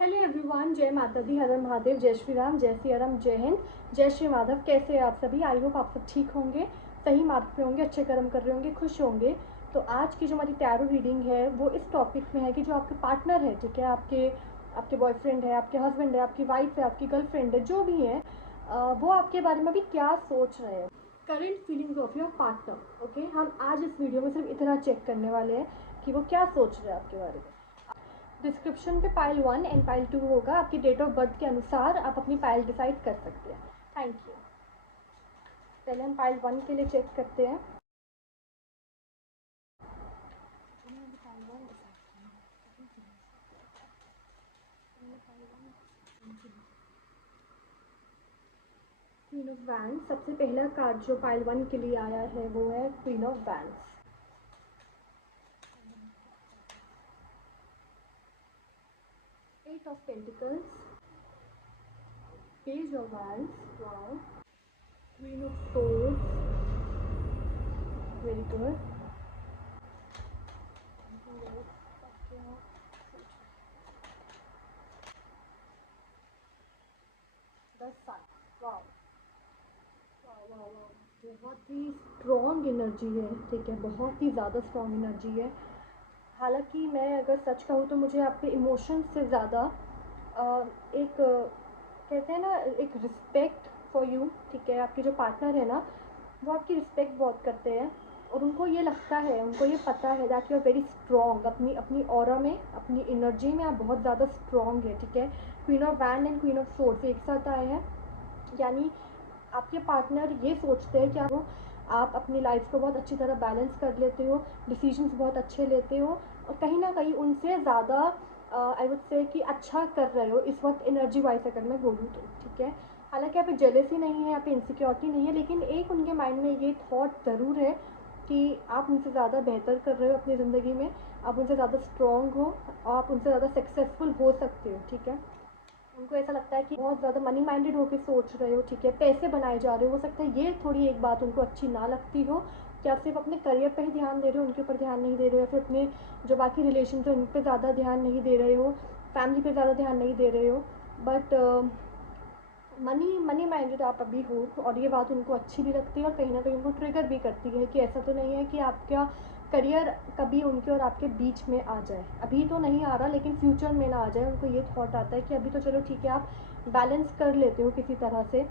Hello everyone, जय माता दी, हर हर महादेव, जय श्री राम, जय श्री राम, जय हिंद, जय श्री माधव। कैसे हैं आप सभी? आई होप आप सब ठीक होंगे, सही मार्ग पे होंगे, अच्छे कर्म कर रहे होंगे, खुश होंगे। तो आज की जो हमारी टैरो रीडिंग है वो इस टॉपिक में है कि जो आपके पार्टनर है, ठीक है, आपके आपके बॉयफ्रेंड है, आपके हस्बैंड है, आपकी वाइफ है, आपकी गर्लफ्रेंड है, जो भी है, वो आपके बारे में अभी क्या सोच रहे हैं, current feelings of your partner. Okay, हम आज इस वीडियो में सिर्फ इतना चेक करने वाले हैं कि वो क्या सोच रहे हैं आपके बारे में। डिस्क्रिप्शन पे पाइल 1 एंड पाइल 2 होगा, आपकी डेट ऑफ बर्थ के अनुसार आप अपनी पाइल डिसाइड कर सकते हैं। Thank you. पहले हम पाइल 1 के लिए चेक करते हैं। क्वीन ऑफ वैंड्स, सबसे पहला कार्ड जो पाइल 1 के लिए आया है वो है queen of wands. Eight of pentacles, page of wands, wow, queen of swords, very good, the sun, wow, बहुत ही स्ट्रॉन्ग एनर्जी है, ठीक है, बहुत ही ज़्यादा स्ट्रॉन्ग एनर्जी है। हालांकि मैं अगर सच कहूँ तो मुझे आपके इमोशंस से ज़्यादा एक कहते हैं ना, एक रिस्पेक्ट फॉर यू, ठीक है, आपके जो पार्टनर है ना वो आपकी रिस्पेक्ट बहुत करते हैं और उनको ये लगता है, उनको ये पता है that you are very strong, अपनी अपनी ऑरा में, अपनी एनर्जी में आप बहुत ज़्यादा स्ट्रॉन्ग है, ठीक है। Queen of wand and queen of swords एक साथ आए हैं, यानी आपके पार्टनर ये सोचते हैं कि आप अपनी लाइफ को बहुत अच्छी तरह बैलेंस कर लेते हो, डिसीजंस बहुत अच्छे लेते हो और कहीं ना कहीं उनसे ज़्यादा आई वुड से कि अच्छा कर रहे हो इस वक्त एनर्जी वाइज अगर मैं बोलूँ तो, ठीक है। हालांकि यहाँ पे जेलसी नहीं है, यहाँ पे इनसिक्योरिटी नहीं है, लेकिन एक उनके माइंड में ये थॉट ज़रूर है कि आप उनसे ज़्यादा बेहतर कर रहे हो अपनी ज़िंदगी में, आप उनसे ज़्यादा स्ट्रॉन्ग हो, आप उनसे ज़्यादा सक्सेसफुल हो सकते हो, ठीक है। उनको ऐसा लगता है कि बहुत ज़्यादा मनी माइंडेड होकर सोच रहे हो, ठीक है, पैसे बनाए जा रहे हो सकता है ये थोड़ी एक बात उनको अच्छी ना लगती हो कि आप सिर्फ अपने करियर पे ही ध्यान दे रहे हो, उनके ऊपर ध्यान नहीं दे रहे हो, फिर अपने जो बाकी रिलेशन है उन पर ज़्यादा ध्यान नहीं दे रहे हो, फैमिली पे ज़्यादा ध्यान नहीं दे रहे हो। बट मनी मनी माइंडेड आप अभी हो और ये बात उनको अच्छी भी लगती है और कहीं ना कहीं उनको ट्रिगर भी करती है कि ऐसा तो नहीं है कि आपका करियर कभी उनके और आपके बीच में आ जाए, अभी तो नहीं आ रहा लेकिन फ्यूचर में ना आ जाए। उनको ये थॉट आता है कि अभी तो चलो ठीक है, आप बैलेंस कर लेते हो किसी तरह से,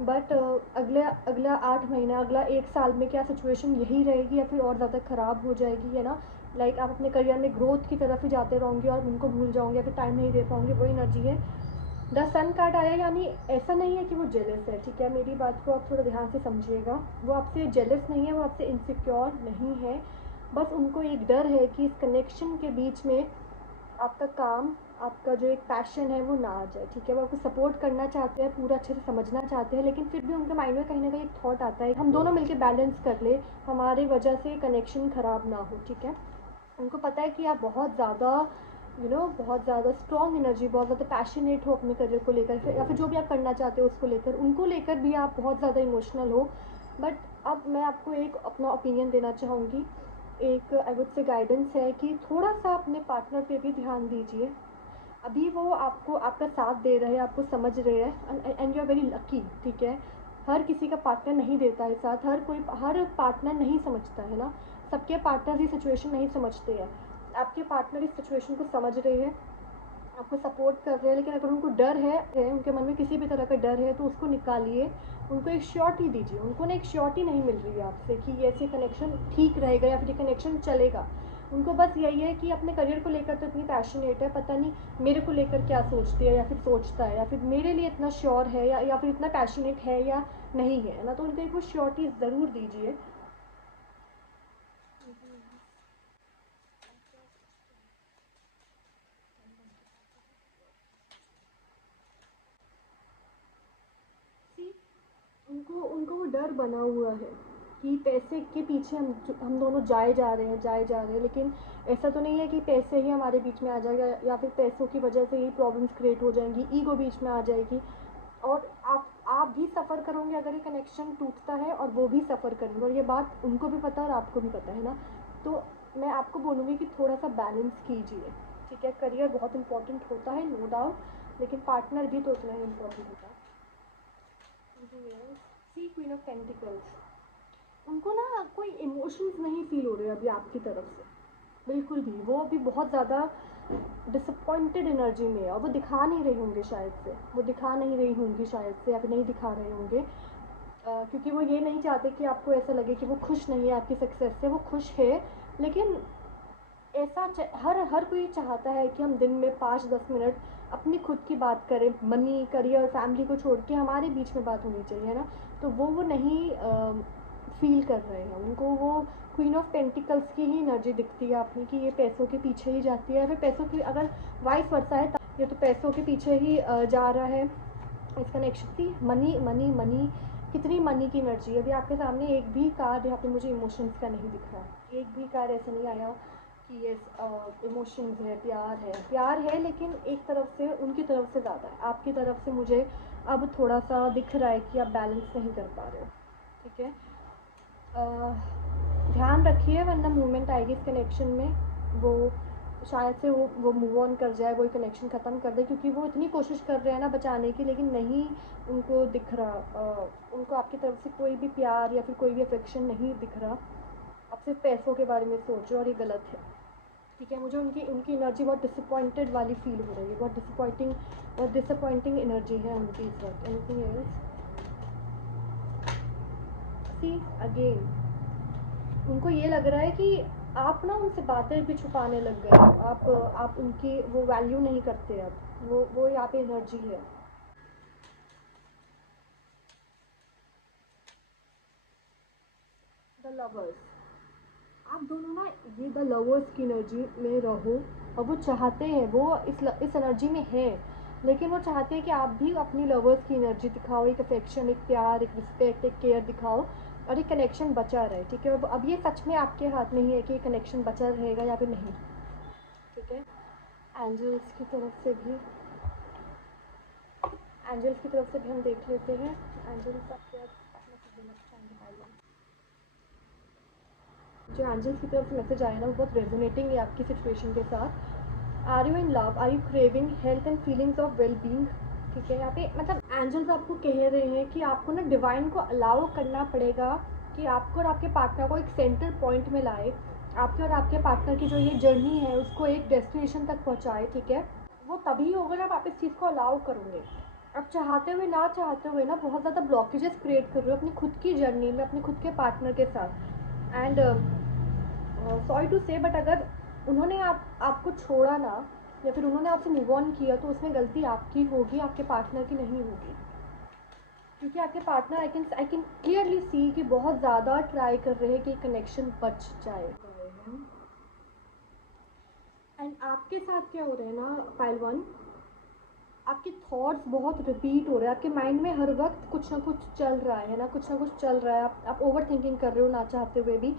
बट अगला 8 महीना, अगला 1 साल में क्या सिचुएशन यही रहेगी या फिर और ज़्यादा ख़राब हो जाएगी, है ना। लाइक आप अपने करियर में ग्रोथ की तरफ ही जाते रहोगे और उनको भूल जाओगे, फिर टाइम नहीं दे पाओगे, वो एनर्जी है। द सन कार्ड आया, यानी ऐसा नहीं है कि वो जेलस है, ठीक है, मेरी बात को आप थोड़ा ध्यान से समझिएगा। वो आपसे जेलस नहीं है, वो आपसे इनसिक्योर नहीं है, बस उनको एक डर है कि इस कनेक्शन के बीच में आपका काम, आपका जो एक पैशन है वो ना आ जाए, ठीक है। वो आपको सपोर्ट करना चाहते हैं, पूरा अच्छे से समझना चाहते हैं, लेकिन फिर भी उनके माइंड में कहीं ना कहीं एक थॉट आता है हम दोनों मिलकर बैलेंस कर ले, हमारे वजह से कनेक्शन ख़राब ना हो, ठीक है। उनको पता है कि आप बहुत ज़्यादा बहुत ज़्यादा स्ट्रॉन्ग एनर्जी, बहुत ज़्यादा पैशनेट हो अपने करियर को लेकर या फिर जो भी आप करना चाहते हो उसको लेकर, उनको लेकर भी आप बहुत ज़्यादा इमोशनल हो। बट अब मैं आपको एक अपना ओपिनियन देना चाहूँगी, एक आई वुड से गाइडेंस है कि थोड़ा सा अपने पार्टनर पे भी ध्यान दीजिए। अभी वो आपको आपका साथ दे रहे हैं, आपको समझ रहे हैं and you are very lucky, ठीक है। हर किसी का पार्टनर नहीं देता है साथ, हर पार्टनर नहीं समझता है ना, सबके पार्टनर ही सिचुएशन नहीं समझते हैं। आपके पार्टनर इस सिचुएशन को समझ रहे हैं, आपको सपोर्ट कर रहे हैं, लेकिन अगर उनको डर है, उनके मन में किसी भी तरह का डर है तो उसको निकालिए, उनको एक श्योरिटी दीजिए। उनको ना एक श्योरिटी नहीं मिल रही है आपसे कि ये ऐसे कनेक्शन ठीक रहेगा या फिर ये कनेक्शन चलेगा। उनको बस यही है कि अपने करियर को लेकर तो इतनी पैशनेट है, पता नहीं मेरे को लेकर क्या सोचती है या फिर सोचता है या फिर मेरे लिए इतना श्योर है या फिर इतना पैशनेट है या नहीं है ना। तो उनको एक वो श्योरिटी ज़रूर दीजिए। उनको उनको वो डर बना हुआ है कि पैसे के पीछे हम दोनों जाए जा रहे हैं, लेकिन ऐसा तो नहीं है कि पैसे ही हमारे बीच में आ जाएगा या फिर पैसों की वजह से ही प्रॉब्लम्स क्रिएट हो जाएंगी, ईगो बीच में आ जाएगी और आप भी सफ़र करोगे अगर ये कनेक्शन टूटता है और वो भी सफ़र करेंगे, और ये बात उनको भी पता है और आपको भी पता है ना। तो मैं आपको बोलूँगी कि थोड़ा सा बैलेंस कीजिए, ठीक है, करियर बहुत इंपॉर्टेंट होता है नो डाउट, लेकिन पार्टनर भी तो उतना ही इम्पोर्टेंट होता है। सी क्वीन ऑफ पेंटिकल्स, उनको ना कोई इमोशंस नहीं फील हो रहे अभी आपकी तरफ से, बिल्कुल भी। वो अभी बहुत ज़्यादा डिसअपॉइंटेड एनर्जी में है और वो दिखा नहीं रहे होंगे शायद से, वो दिखा नहीं रही होंगी शायद से, या फिर नहीं दिखा रहे होंगे, क्योंकि वो ये नहीं चाहते कि आपको ऐसा लगे कि वो खुश नहीं है आपकी सक्सेस से। वो खुश है, लेकिन ऐसा हर हर कोई चाहता है कि हम दिन में 5-10 मिनट अपनी खुद की बात करें, मनी, करियर, फैमिली को छोड़ के हमारे बीच में बात होनी चाहिए ना। तो वो नहीं फील कर रहे हैं। उनको वो क्वीन ऑफ पेंटिकल्स की ही एनर्जी दिखती है अपनी, कि ये पैसों के पीछे ही जाती है, फिर पैसों की अगर वाइस वर्सा है, ये तो पैसों के पीछे ही जा रहा है। इस कनेक्शन थी मनी मनी मनी, कितनी मनी की एनर्जी है। अभी आपके सामने एक भी कार्ड यहाँ पे मुझे इमोशंस का नहीं दिख रहा है, एक भी कार्ड ऐसा नहीं आया कि ये इमोशंस है, प्यार है, लेकिन एक तरफ से, उनकी तरफ से ज़्यादा है। आपकी तरफ से मुझे अब थोड़ा सा दिख रहा है कि आप बैलेंस नहीं कर पा रहे हो, ठीक है। ध्यान रखिए, वरना मूवमेंट आएगी इस कनेक्शन में, वो शायद से वो मूव ऑन कर जाए, वो कनेक्शन ख़त्म कर दे, क्योंकि वो इतनी कोशिश कर रहे हैं ना बचाने की, लेकिन नहीं उनको दिख रहा, उनको आपकी तरफ से कोई भी प्यार या फिर कोई भी अफेक्शन नहीं दिख रहा। आप सिर्फ पैसों के बारे में सोच रहे हो और ये गलत है, ठीक है। मुझे उनकी उनकी एनर्जी बहुत डिसअपॉइंटेड वाली फील हो रही है, बहुत डिसअपॉइंटिंग एनर्जी है उनकी इस वक्त। Anything else? सी अगेन, उनको ये लग रहा है कि आप ना उनसे बातें भी छुपाने लग गए, आप उनकी वो वैल्यू नहीं करते अब, वो यहाँ पे एनर्जी है। द लवर्स, आप दोनों ना ये द लवर्स की एनर्जी में रहो, और वो चाहते हैं, वो इस एनर्जी में है, लेकिन वो चाहते हैं कि आप भी अपनी लवर्स की एनर्जी दिखाओ, एक अफेक्शन, एक प्यार, एक रिस्पेक्ट, एक केयर दिखाओ, और एक कनेक्शन बचा रहे, ठीक है। और अब ये सच में आपके हाथ में ही है कि ये कनेक्शन बचा रहेगा या फिर नहीं, ठीक है। एंजल्स की तरफ से भी हम देख लेते हैं। एंजल्स आपके जो एंजल्स की तरफ से मैसेज आया ना, वो बहुत रेजोनेटिंग है आपकी सिचुएशन के साथ। Are you in love, are you craving health and feelings of well being, ठीक है। यहाँ पे मतलब एंजल्स आपको कह रहे हैं कि आपको ना डिवाइन को अलाउ करना पड़ेगा कि आपको और आपके पार्टनर को एक सेंटर पॉइंट में लाए, आपके और आपके पार्टनर की जो ये जर्नी है उसको एक डेस्टिनेशन तक पहुँचाए, ठीक है। वो तभी होगा जब आप इस चीज़ को अलाउ करोगे। अब चाहते हुए ना चाहते हुए ना बहुत ज़्यादा ब्लॉकेजेस क्रिएट कर रहे हो अपनी खुद की जर्नी में, अपने खुद के पार्टनर के साथ। एंड सॉरी टू से, बट अगर उन्होंने आपको छोड़ा ना, या फिर उन्होंने आपसे मूव ऑन किया, तो उसमें गलती आपकी होगी, आपके पार्टनर की नहीं होगी, क्योंकि आपके partner I can clearly see कि बहुत ज़्यादा ट्राई कर रहे हैं कि कनेक्शन बच जाए। एंड आपके साथ क्या हो रहा है ना पाइल वन, आपके थॉट्स बहुत रिपीट हो रहे हैं, आपके माइंड में हर वक्त कुछ ना कुछ चल रहा है ना, कुछ ना कुछ चल रहा है, आप ओवर थिंकिंग कर रहे हो ना चाहते हुए भी।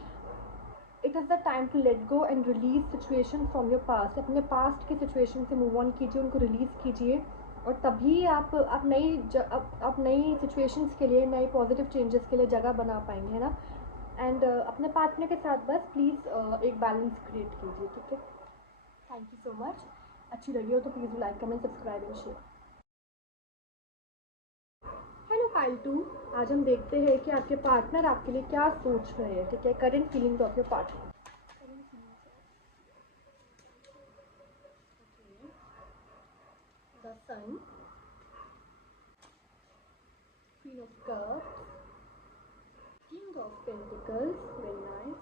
It is the time to let go and release situation from your past. अपने पास्ट की सिचुएशन से मूव ऑन कीजिए, उनको रिलीज़ कीजिए, और तभी आप नई सिचुएशंस के लिए, नए पॉजिटिव चेंजेस के लिए जगह बना पाएंगे, है ना। एंड अपने पार्टनर के साथ बस प्लीज़ एक बैलेंस क्रिएट कीजिए, ठीक है। Thank you so much. अच्छी लगी हो तो please like, comment, subscribe and share. Hello file 2, आज हम देखते हैं कि आपके पार्टनर आपके लिए क्या सोच रहे हैं, ठीक है। Current feelings of your partner. The sun, queen of cups, king of pentacles, very nice,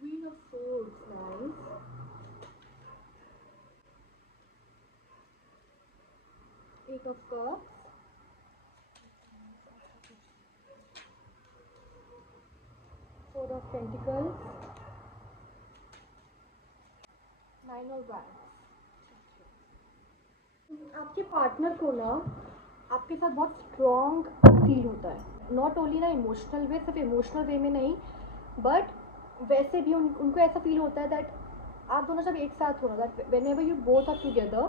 queen of swords, nice, eight of cups, four of pentacles, nine of wands। आपके पार्टनर को ना आपके साथ बहुत स्ट्रॉन्ग फील होता है, not only ना emotional way, सिर्फ इमोशनल वे में नहीं, बट वैसे भी उनको ऐसा फील होता है दैट आप दोनों जब एक साथ हो ना, that whenever you both are together,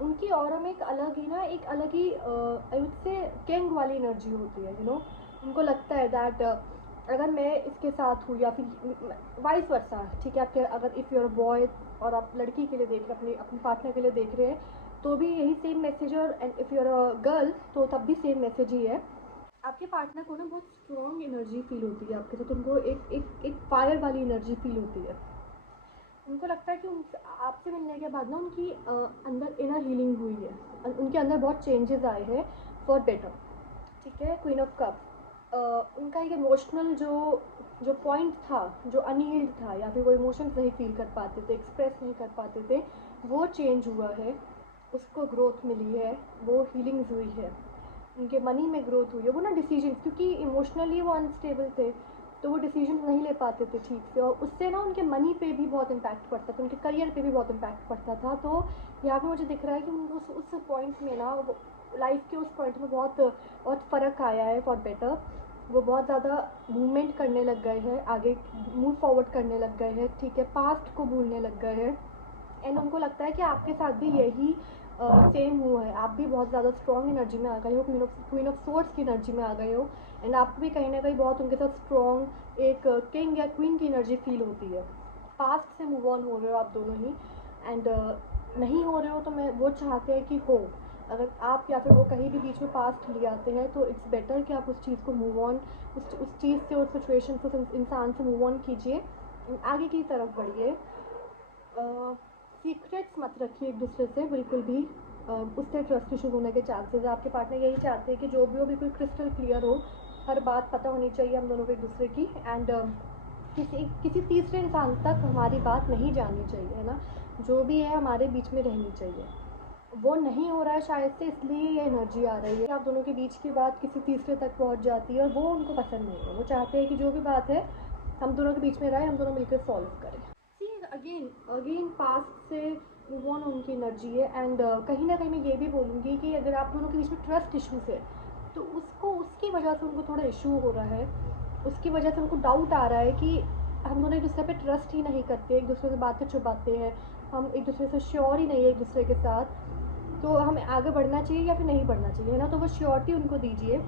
उनकी ऑरा में एक अलग ही ना, एक अलग ही आई वुड से किंग वाली एनर्जी होती है, यू नो। उनको लगता है दैट अगर मैं इसके साथ हूँ या फिर वाइस वर्सा, ठीक है, आपके अगर इफ़ यूर बॉय और आप लड़की के लिए देख रहे हैं, अपने पार्टनर के लिए देख रहे हैं, तो भी यही सेम मैसेज है। और and if you're a girl तो तब भी सेम मैसेज ही है। आपके पार्टनर को ना बहुत स्ट्रॉन्ग एनर्जी फील होती है आपके साथ, उनको एक फायर वाली एनर्जी फील होती है। उनको लगता है कि आपसे मिलने के बाद ना उनकी अंदर इनर हीलिंग हुई है, उनके अंदर बहुत चेंजेस आए हैं फॉर बेटर। ठीक है, क्वीन ऑफ कप, उनका एक इमोशनल जो जो पॉइंट था, जो अनहील्ड था, या फिर वो इमोशंस नहीं फील कर पाते थे, एक्सप्रेस नहीं कर पाते थे, वो चेंज हुआ है, उसको ग्रोथ मिली है, वो हीलिंग्स हुई है, उनके मनी में ग्रोथ हुई है। वो ना डिसीजन, क्योंकि इमोशनली वो अनस्टेबल थे, तो वो डिसीजन नहीं ले पाते थे ठीक से, और उससे ना उनके मनी पे भी बहुत इम्पैक्ट पड़ता था, उनके करियर पे भी बहुत इम्पैक्ट पड़ता था। तो यहाँ पे मुझे दिख रहा है कि उनको उस पॉइंट में ना, लाइफ के उस पॉइंट में बहुत बहुत फ़र्क आया है फॉर बेटर। वो बहुत ज़्यादा मूवमेंट करने लग गए हैं, आगे मूव फॉरवर्ड करने लग गए हैं, ठीक है, पास्ट को भूलने लग गए हैं। एंड उनको लगता है कि आपके साथ भी यही सेम हुआ है, आप भी बहुत ज़्यादा स्ट्रॉन्ग एनर्जी में आ गए हो, क्वीन ऑफ सोर्ड्स की एनर्जी में आ गए हो। एंड आपको भी कहीं ना कहीं बहुत उनके साथ स्ट्रॉन्ग एक किंग या क्वीन की एनर्जी फील होती है। पास्ट से मूव ऑन हो रहे हो आप दोनों ही। एंड नहीं हो रहे हो तो मैं वो चाहते हैं कि हो, अगर आप या फिर वो कहीं भी बीच में पास्ट ले आते हैं तो इट्स बेटर कि आप उस चीज़ को मूव ऑन, उस चीज़ से, उस सिचुएशन से, उस इंसान से मूव ऑन कीजिए, आगे की तरफ बढ़िए। सीक्रेट्स मत रखिए एक दूसरे से बिल्कुल भी, उससे ट्रस्ट इशूज होने के चांसेस है। आपके पार्टनर यही चाहते हैं कि जो भी हो बिल्कुल क्रिस्टल क्लियर हो, हर बात पता होनी चाहिए हम दोनों को एक दूसरे की। एंड किसी किसी तीसरे इंसान तक हमारी बात नहीं जानी चाहिए, है ना, जो भी है हमारे बीच में रहनी चाहिए। वो नहीं हो रहा है शायद से, इसलिए ये एनर्जी आ रही है, आप दोनों के बीच की बात किसी तीसरे तक पहुंच जाती है, और वो उनको पसंद नहीं है। वो चाहते हैं कि जो भी बात है हम दोनों के बीच में रहे, हम दोनों मिलकर सॉल्व करें। सी अगेन अगेन पास्ट से मूव ऑन उनकी एनर्जी है। एंड कहीं ना कहीं मैं ये भी बोलूँगी कि अगर आप दोनों के बीच में ट्रस्ट इशूज़ है, तो उसको उसकी वजह से उनको थोड़ा इशू हो रहा है, उसकी वजह से उनको डाउट आ रहा है कि हम दोनों एक दूसरे पे ट्रस्ट ही नहीं करते, एक दूसरे से बातें छुपाते हैं, हम एक दूसरे से श्योर ही नहीं है एक दूसरे के साथ। तो हमें आगे बढ़ना चाहिए या फिर नहीं बढ़ना चाहिए, है ना, तो वो श्योरिटी उनको दीजिए।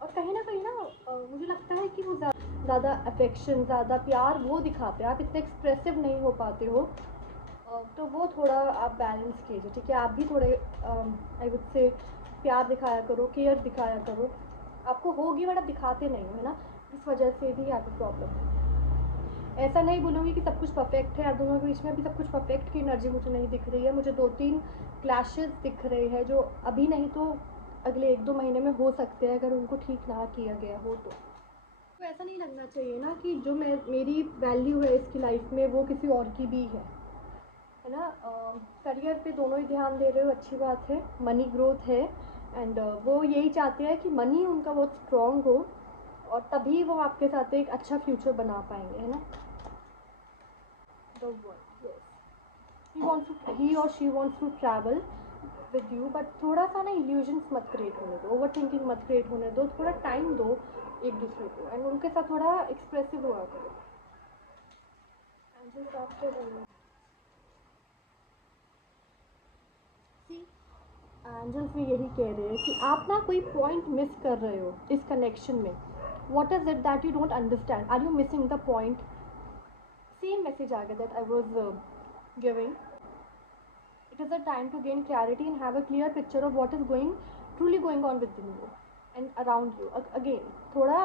और कहीं ना कहीं ना मुझे लगता है कि वो ज़्यादा अफेक्शन, ज़्यादा प्यार वो दिखाते हैं, आप इतने एक्सप्रेसिव नहीं हो पाते हो। तो वो थोड़ा आप बैलेंस कीजिए, ठीक है, आप भी थोड़े आई वुड से प्यार दिखाया करो, केयर दिखाया करो। आपको होगी बट आप दिखाते नहीं हो, है ना, इस वजह से भी यहाँ पे प्रॉब्लम है। ऐसा नहीं बोलूँगी कि सब कुछ परफेक्ट है, आप दोनों के बीच में अभी सब कुछ परफेक्ट की एनर्जी मुझे नहीं दिख रही है। मुझे 2-3 क्लैशेस दिख रहे हैं जो अभी नहीं तो अगले 1-2 महीने में हो सकते हैं, अगर उनको ठीक ना किया गया हो तो ऐसा नहीं लगना चाहिए ना कि जो मेरी वैल्यू है इसकी लाइफ में वो किसी और की भी है ना। करियर पे दोनों ही ध्यान दे रहे हो, अच्छी बात है, मनी ग्रोथ है। एंड वो यही चाहते हैं कि मनी उनका बहुत स्ट्रॉन्ग हो, और तभी वो आपके साथ एक अच्छा फ्यूचर बना पाएंगे, है ना। The world, yes. He or she wants to travel with you, but थोड़ा सा ना इल्यूजन्स मत क्रिएट होने दो, ओवर थिंकिंग मत क्रिएट होने दो, थोड़ा टाइम दो एक दूसरे को, एंड उनके साथ थोड़ा एक्सप्रेसिव हुआ करो। And just after see angels भी यही कह रहे हैं कि आप ना कोई पॉइंट मिस कर रहे हो इस कनेक्शन में। What is it that you don't understand, are you missing the point. Same message आ गया that I was giving. It is a time to gain clarity and have a clear picture of what is truly going on within you and around you. Again, थोड़ा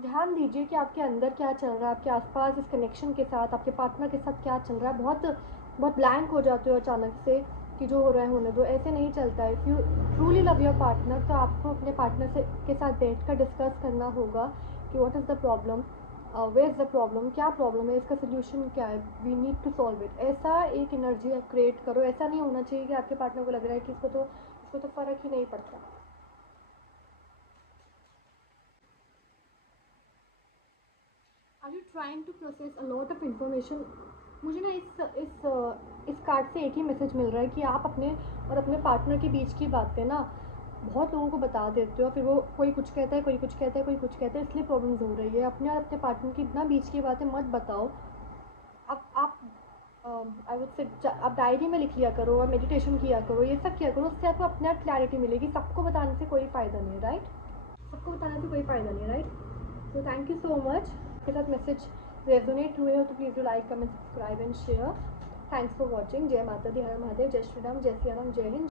ध्यान दीजिए कि आपके अंदर क्या चल रहा है, आपके आसपास इस कनेक्शन के साथ, आपके पार्टनर के साथ क्या चल रहा है। बहुत बहुत ब्लैंक हो जाते हो अचानक से कि जो हो रहा है होने दो, ऐसे नहीं चलता है। If you truly love your partner तो आपको अपने पार्टनर से के साथ बैठ कर डिस्कस करना होगा कि what is the problem, where is the problem, क्या प्रॉब्लम है, इसका सोल्यूशन क्या है, we need to solve it. ऐसा एक एनर्जी आप क्रिएट करो। ऐसा नहीं होना चाहिए कि आपके पार्टनर को लग रहा है कि इसको तो फ़र्क ही नहीं पड़ता। Are you trying to process a lot of information. मुझे ना इस कार्ड से एक ही मैसेज मिल रहा है कि आप अपने और अपने पार्टनर के बीच की बातें ना बहुत लोगों को बता देते हो, फिर वो कोई कुछ कहता है, कोई कुछ कहता है, कोई कुछ कहता है, इसलिए प्रॉब्लम्स हो रही है। अपने और अपने पार्टनर की ना बीच की बातें मत बताओ। आप आई वुड से आप डायरी में लिख लिया करो, और मेडिटेशन किया करो, ये सब किया करो, उससे आपको अपने आप क्लैरिटी मिलेगी। सबको बताने से कोई फ़ायदा नहीं है, राइट। सबको बताने से कोई फ़ायदा नहीं है, right? So thank you so much. आपके साथ मैसेज रेजोनेट हुए हो तो please do like, comment, subscribe and share. Thanks for watching. जय माता दी, हर महादेव, जय श्री राम, जय सिया राम, जय हिंद।